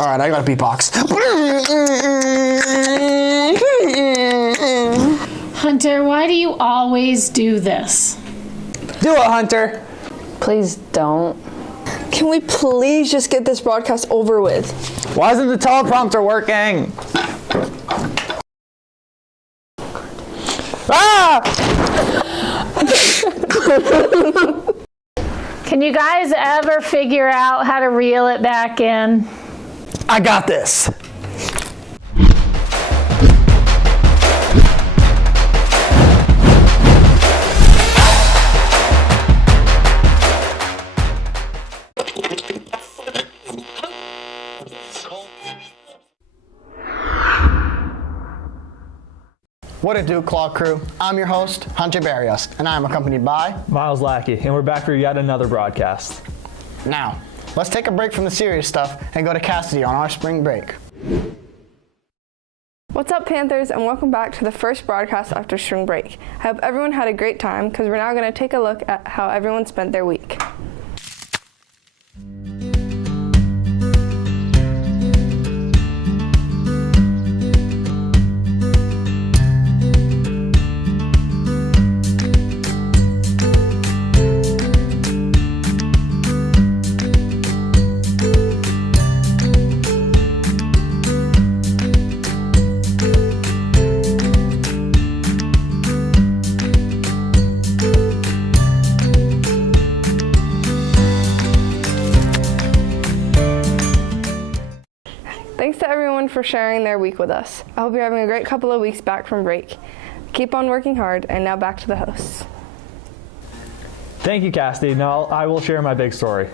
Alright, I gotta beatbox. Hunter, why do you always do this? Do it, Hunter. Please don't. Can we please just get this broadcast over with? Why isn't the teleprompter working? Ah! Can you guys ever figure out how to reel it back in? I got this. What it do, Claw Crew? I'm your host, Hunter Barrios, and I'm accompanied by Miles Lackey, and we're back for yet another broadcast. Now, let's take a break from the serious stuff and go to Kassidy on our spring break. What's up, Panthers, and welcome back to the first broadcast after spring break. I hope everyone had a great time because we're now going to take a look at how everyone spent their week. Thanks to everyone for sharing their week with us. I hope you're having a great couple of weeks back from break. Keep on working hard, and now back to the hosts. Thank you, Kassidy. Now I will share my big story.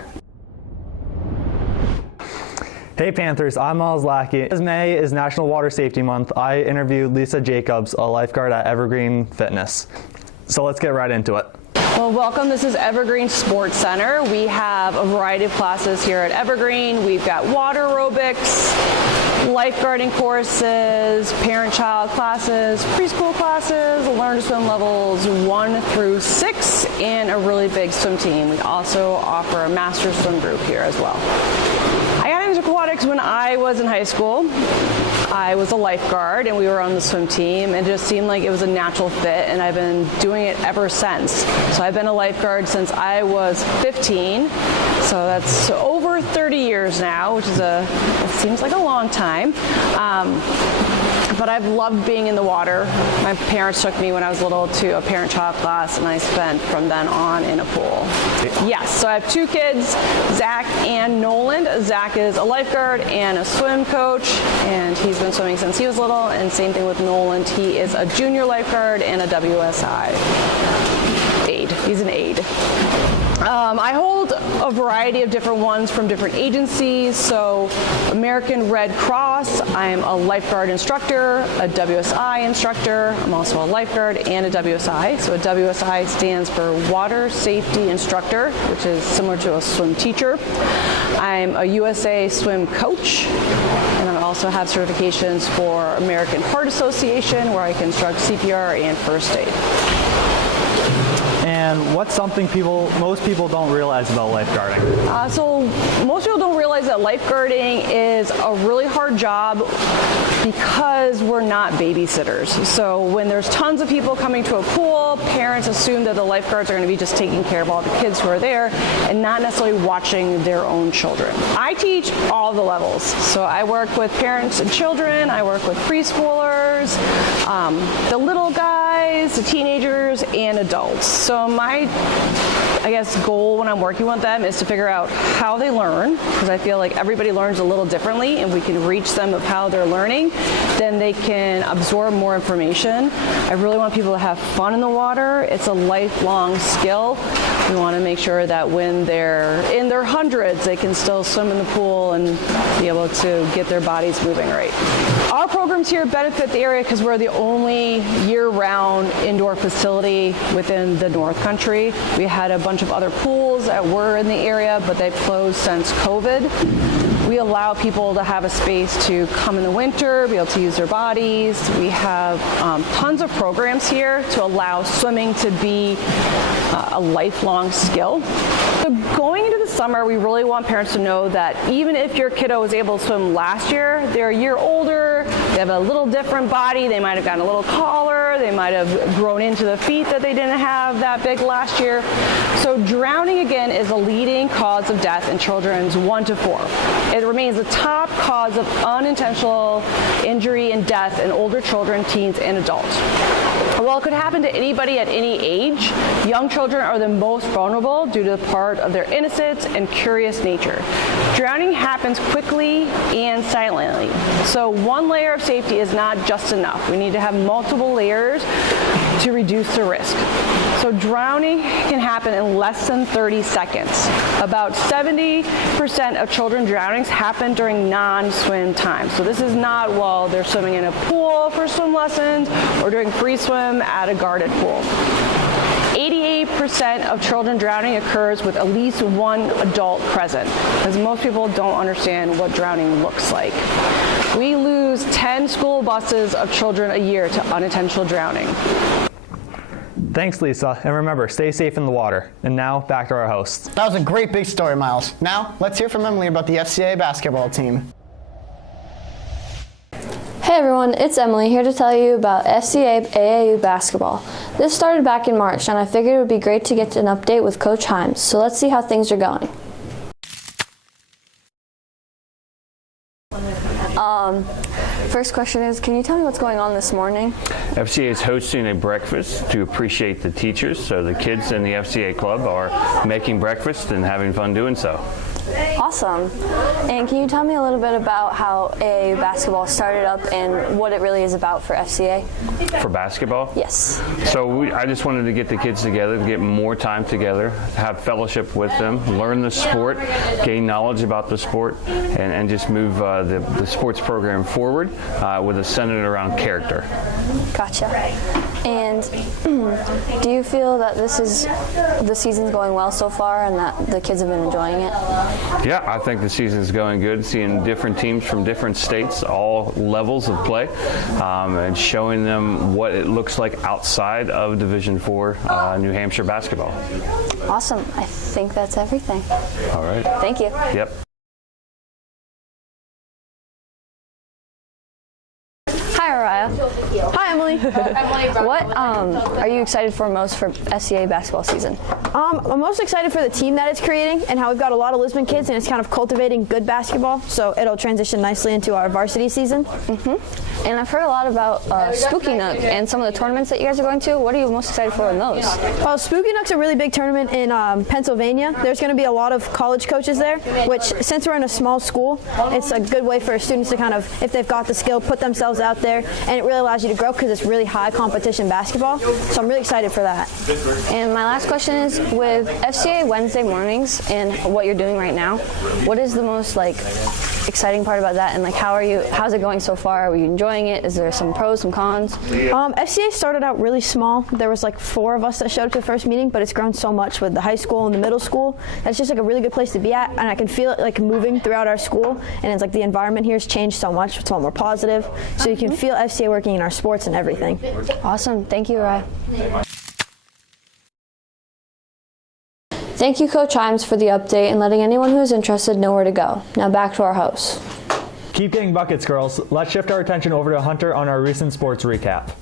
Hey Panthers, I'm Miles Lackey. As May is National Water Safety Month, I interviewed Lisa Jacobs, a lifeguard at Evergreen Fitness. So let's get right into it. Well, welcome. This is Evergreen Sports Center. We have a variety of classes here at Evergreen. We've got water aerobics, lifeguarding courses, parent-child classes, preschool classes, learn to swim levels 1 through 6, and a really big swim team. We also offer a master swim group here as well. I got into aquatics when I was in high school. I was a lifeguard and we were on the swim team, and it just seemed like it was a natural fit, and I've been doing it ever since. So I've been a lifeguard since I was 15, so that's over 30 years now, which is it seems like a long time. But I've loved being in the water. My parents took me when I was little to a parent-child class, and I spent from then on in a pool. Yes, so I have 2 kids, Zach and Nolan. Zach is a lifeguard and a swim coach, and he's been swimming since he was little, and same thing with Nolan. He is a junior lifeguard and a WSI aide. He's an aide. I hold a variety of different ones from different agencies. So American Red Cross, I'm a lifeguard instructor, a WSI instructor. I'm also a lifeguard and a WSI. So a WSI stands for Water Safety Instructor, which is similar to a swim teacher. I'm a USA Swim Coach, and I also have certifications for American Heart Association, where I can instruct CPR and first aid. And what's something most people don't realize about lifeguarding? So most people don't realize that lifeguarding is a really hard job because we're not babysitters. So when there's tons of people coming to a pool, parents assume that the lifeguards are going to be just taking care of all the kids who are there and not necessarily watching their own children. I teach all the levels. So I work with parents and children, I work with preschoolers, the little guys, the teenagers, and adults. So my, goal when I'm working with them is to figure out how they learn, because I feel like everybody learns a little differently, and we can reach them of how they're learning, then they can absorb more information. I really want people to have fun in the water. It's a lifelong skill. We want to make sure that when they're in their hundreds, they can still swim in the pool and be able to get their bodies moving right. Our programs here benefit the area because we're the only year-round indoor facility within the North Country. We had a bunch of other pools that were in the area, but they've closed since COVID. We allow people to have a space to come in the winter, be able to use their bodies. We have tons of programs here to allow swimming to be a lifelong skill. So going into the summer, we really want parents to know that even if your kiddo was able to swim last year, they're a year older, they have a little different body, they might have gotten a little taller, they might have grown into the feet that they didn't have that big last year. So drowning again is a leading cause of death in children's 1 to 4. It remains the top cause of unintentional injury and death in older children, teens, and adults. While it could happen to anybody at any age, young children are the most vulnerable due to the part of their innocence and curious nature. Drowning happens quickly and silently, so one layer of safety is not just enough. We need to have multiple layers to reduce the risk. So drowning can happen in less than 30 seconds. About 70% of children drownings happen during non-swim time. So this is not while they're swimming in a pool for swim lessons or doing free swim at a guarded pool. 88% of children drowning occurs with at least one adult present, as most people don't understand what drowning looks like. We lose 10 school buses of children a year to unintentional drowning. Thanks, Lisa. And remember, stay safe in the water. And now, back to our hosts. That was a great big story, Miles. Now, let's hear from Emily about the FCA basketball team. Hey everyone, it's Emily here to tell you about FCA AAU basketball. This started back in March, and I figured it would be great to get an update with Coach Himes. So let's see how things are going. First question is, can you tell me what's going on this morning? FCA is hosting a breakfast to appreciate the teachers, so the kids in the FCA club are making breakfast and having fun doing so. Awesome. And can you tell me a little bit about how AAU basketball started up and what it really is about for FCA? For basketball? Yes. So I just wanted to get the kids together, get more time together, have fellowship with them, learn the sport, gain knowledge about the sport, and just move the sports program forward with a centered around character. Gotcha. And do you feel that the season's going well so far and that the kids have been enjoying it? Yeah, I think the season's going good, seeing different teams from different states, all levels of play, and showing them what it looks like outside of Division IV New Hampshire basketball. Awesome. I think that's everything. All right. Thank you. Yep. Hi, Araya. Hi, Emily. What are you excited for most for FCA basketball season? I'm most excited for the team that it's creating and how we've got a lot of Lisbon kids and it's kind of cultivating good basketball, so it'll transition nicely into our varsity season. And I've heard a lot about Spooky Nook and some of the tournaments that you guys are going to. What are you most excited for in those? Well, Spooky Nook's a really big tournament in Pennsylvania. There's going to be a lot of college coaches there, which since we're in a small school, it's a good way for students to kind of, if they've got the skill, put themselves out there, and it really allows you to grow because it's really high competition basketball. So I'm really excited for that. And my last question is, with FCA Wednesday mornings and what you're doing right now, what is the most exciting part about that, and how's it going so far? Are you enjoying it? Is there some pros, some cons? FCA started out really small. There was 4 of us that showed up to the first meeting, but it's grown so much with the high school and the middle school. That's just a really good place to be at, and I can feel it moving throughout our school, and it's the environment here has changed so much. It's a lot more positive, so you can feel FCA working in our sports and everything. Awesome. Thank you, Rye. Thank you, Coach Himes, for the update and letting anyone who is interested know where to go. Now back to our hosts. Keep getting buckets, girls. Let's shift our attention over to Hunter on our recent sports recap.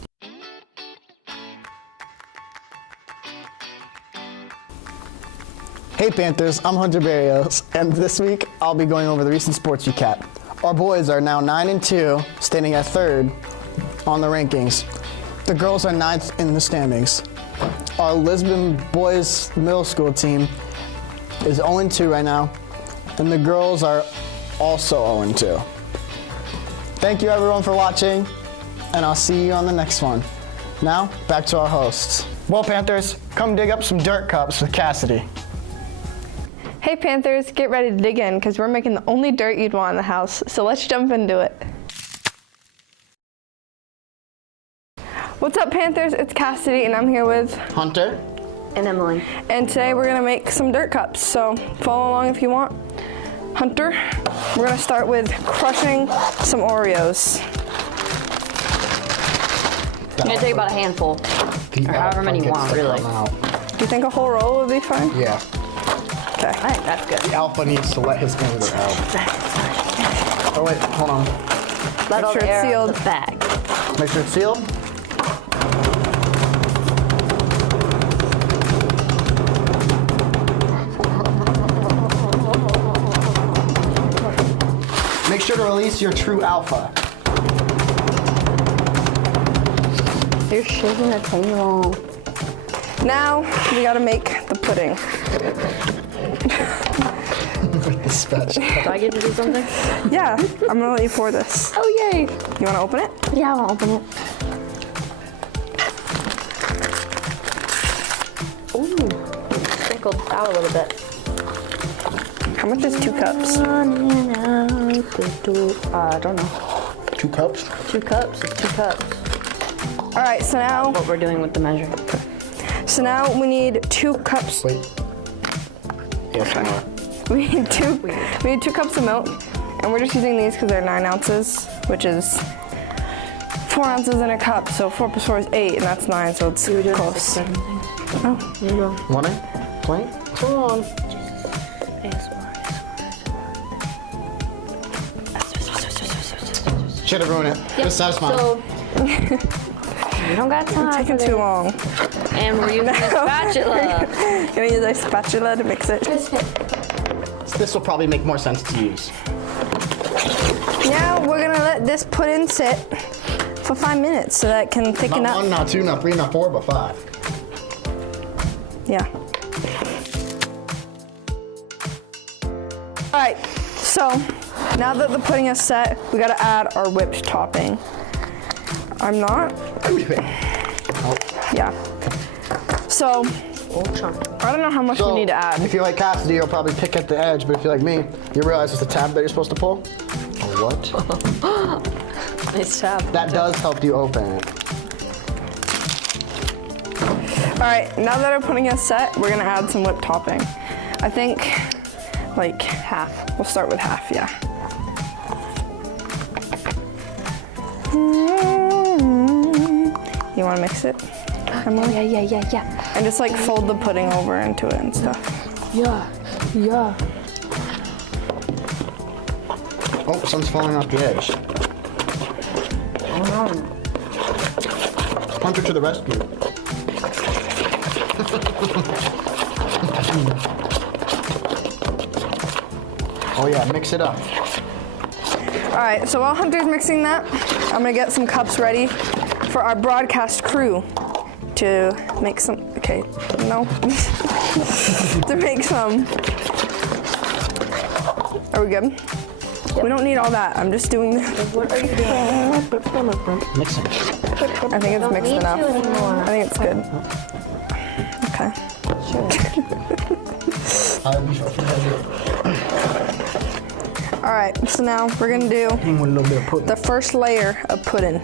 Hey Panthers, I'm Hunter Barrios, and this week I'll be going over the recent sports recap. Our boys are now 9-2, standing at 3rd on the rankings. The girls are 9th in the standings. Our Lisbon boys middle school team is 0-2 right now, and the girls are also 0-2. Thank you everyone for watching, and I'll see you on the next one. Now, back to our hosts. Well, Panthers, come dig up some dirt cups with Kassidy. Hey Panthers, get ready to dig in because we're making the only dirt you'd want in the house, so let's jump into it. What's up Panthers, it's Kassidy and I'm here with Hunter. And Emily. And today we're gonna make some dirt cups, so follow along if you want. Hunter, we're gonna start with crushing some Oreos. You're gonna take about a handful, or however many you want, really. Do you think a whole roll would be fine? Yeah. Okay. Okay. I think that's good. The alpha needs to let his anger out. Oh wait, hold on. Let all sure the it's air out of sealed. the bag. Make sure it's sealed. Make sure to release your true alpha. You're shaking the table. Now we gotta make the pudding. The spatula. Do I get to do something? Yeah, I'm gonna let you pour this. Oh, yay. You wanna open it? Yeah, I'll open it. Ooh, sprinkled out a little bit. How much is 2 cups? I don't know. 2 cups? 2 cups is 2 cups. All right, so now What we're doing with the measure. we need 2 cups. Wait. Yes, I know. We need 2 cups of milk, and we're just using these because they're 9 ounces, which is 4 ounces in a cup. So 4 plus 4 is 8, and that's 9, so it's close. Oh, There you go. Want it? Plain? Come on. Should have ruined it. Just satisfying. So, we don't got time. it's taking for too this. long. And we're using a spatula. Gonna use a spatula to mix it. This will probably make more sense to use. Now we're gonna let this pudding sit for 5 minutes so that it can thicken Not up. 1, not 2, not 3, not 4, but 5. Yeah. All right, so now that the pudding is set, we gotta add our whipped topping. I'm not. Yeah. So, I don't know how much we need to add. If you're like Kassidy, you'll probably pick at the edge, but if you're like me, you realize it's a tab that you're supposed to pull. What? Nice tab. That does help you open it. All right, now that our pudding is set, we're gonna add some whipped topping. I think like half. We'll start with half, yeah. You wanna mix it, Emily? Yeah. And just like fold the pudding over into it and stuff. Yeah. Oh, something's falling off the edge. Oh no. Punch her to the rescue. Oh yeah, mix it up. All right, so while Hunter's mixing that, I'm gonna get some cups ready for our broadcast crew to make some, okay, no. To make some. Are we good? Yep. We don't need all that, I'm just doing this. What are you doing? Mixing. I think it's mixed enough. I think it's good. Okay. All right, so now we're gonna do With a little bit of pudding. the first layer of pudding.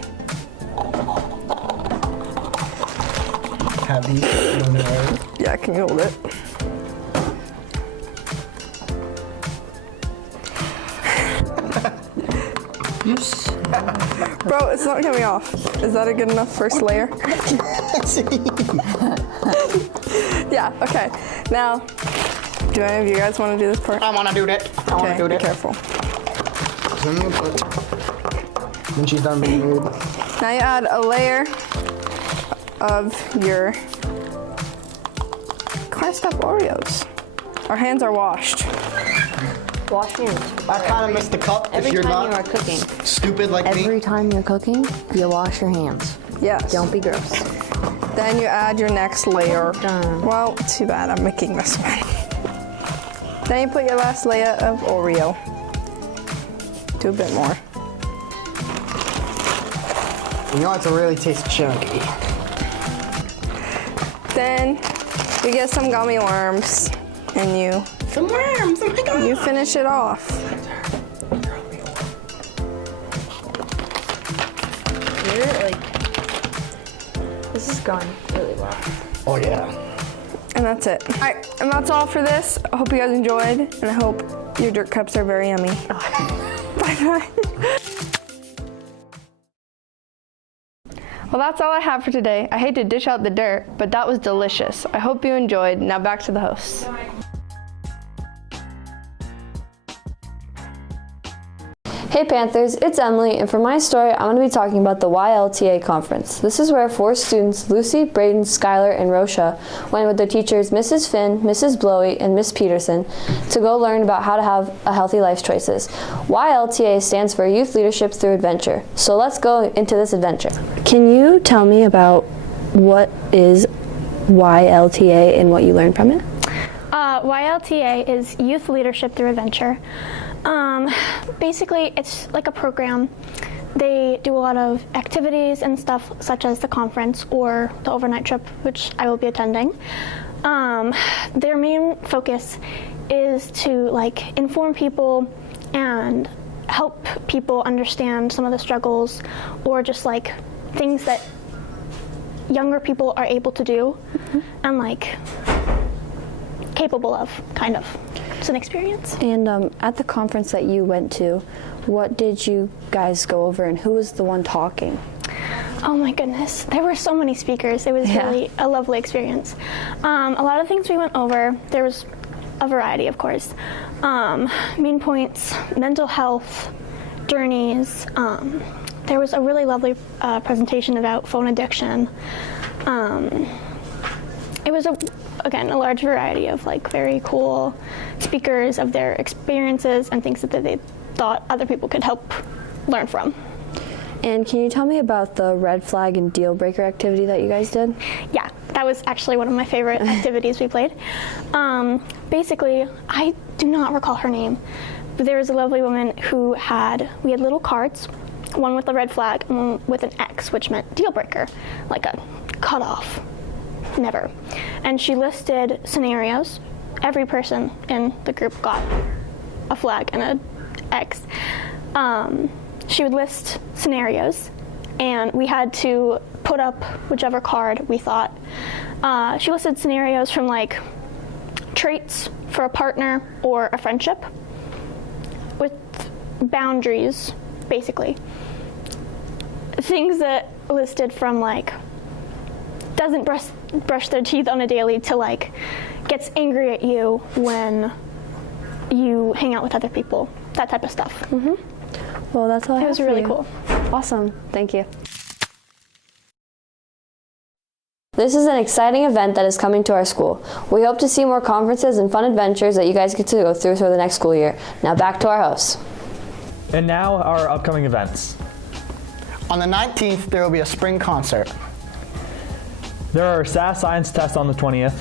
Have these. Yeah, can you hold it? Bro, it's not coming off. Is that a good enough first layer? Yeah, okay. Now, do any of you guys want to do this part? I want to do that. I want Okay, to do be that. careful. When she's done being weird. Now you add a layer of your crushed up Oreos. Our hands are washed. Wash hands. I kind of missed the cup Every if you're time not you are cooking. stupid like me. Every time you're cooking, you wash your hands. Yes. Don't be gross. Then you add your next layer. Done. Well, too bad, I'm making this one. Then you put your last layer of Oreo. Do a bit more. You know it's a really tasty chunky. Then you get some gummy worms and you Some worms, oh my god. you finish it off. This is going really well. Oh yeah. And that's it. All right, and that's all for this. I hope you guys enjoyed, and I hope your dirt cups are very yummy. Bye-bye. Well, that's all I have for today. I hate to dish out the dirt, but that was delicious. I hope you enjoyed. Now back to the hosts. Hey Panthers, it's Emily, and for my story, I'm going to be talking about the YLTA conference. This is where 4 students, Lucy, Braden, Skylar, and Rosha, went with their teachers Mrs. Finn, Mrs. Blowy, and Miss Peterson to go learn about how to have a healthy life choices. YLTA stands for Youth Leadership Through Adventure. So let's go into this adventure. Can you tell me about what is YLTA and what you learned from it? YLTA is Youth Leadership Through Adventure. Basically, it's like a program. They do a lot of activities and stuff, such as the conference or the overnight trip, which I will be attending. Their main focus is to inform people and help people understand some of the struggles, or just things that younger people are able to do and capable of, kind of. It's an experience. And at the conference that you went to, what did you guys go over, and who was the one talking? Oh my goodness, there were so many speakers. It was really a lovely experience. A lot of things we went over, there was a variety, of course. Main points, mental health, journeys. There was a really lovely presentation about phone addiction. It was again, a large variety of very cool speakers of their experiences and things that they thought other people could help learn from. And can you tell me about the red flag and deal breaker activity that you guys did? Yeah, that was actually one of my favorite activities we played. Basically, I do not recall her name, but there was a lovely woman who we had little cards, one with a red flag and one with an X, which meant deal breaker, like a cutoff. Never. And she listed scenarios. Every person in the group got a flag and an X. She would list scenarios, and we had to put up whichever card we thought. She listed scenarios from traits for a partner or a friendship with boundaries, basically. Things that listed from doesn't brush their teeth on a daily to gets angry at you when you hang out with other people, that type of stuff. Well, that's all I have. It was really cool. Awesome. Thank you. This is an exciting event that is coming to our school. We hope to see more conferences and fun adventures that you guys get to go through the next school year. Now back to our hosts. And now our upcoming events. On the 19th, there will be a spring concert. There are SAS science tests on the 20th.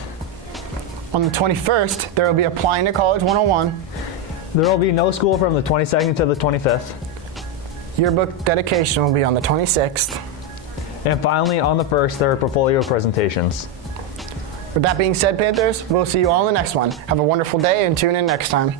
On the 21st, there will be Applying to College 101. There will be no school from the 22nd to the 25th. Yearbook dedication will be on the 26th. And finally, on the 1st, there are portfolio presentations. With that being said, Panthers, we'll see you all in the next one. Have a wonderful day and tune in next time.